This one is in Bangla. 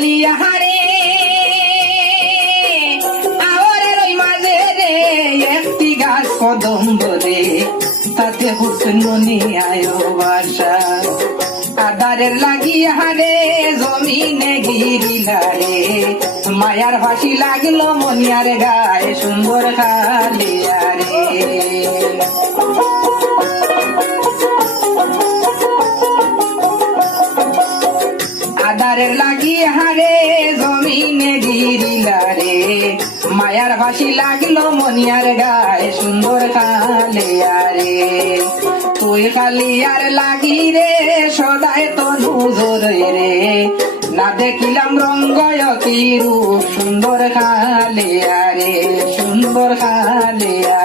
খালি আহারে আওয়ারের ওই মাঝে রে একটি গাছ কদম্ব রে তাতে হুসেন মনি আয়ো বাসা আদারের লাগিয়া রে জমিনে গিরিলা রে মায়ার ফাঁসি লাগলো মনিয়ার গায়ে সুন্দর খালিয়া রে আদারের লাগিয়া রে জমিনে গিরিলা রে মায়ার ফাঁসি লাগলো মনিয়ার গায়ে সুন্দর খালিয়া রে তুই খালিয়ার লাগি রে সদায় তো নজর রে না দেখিলাম রঙ্গয় কি রূপ সুন্দর খালিয়া রে সুন্দর খালিয়া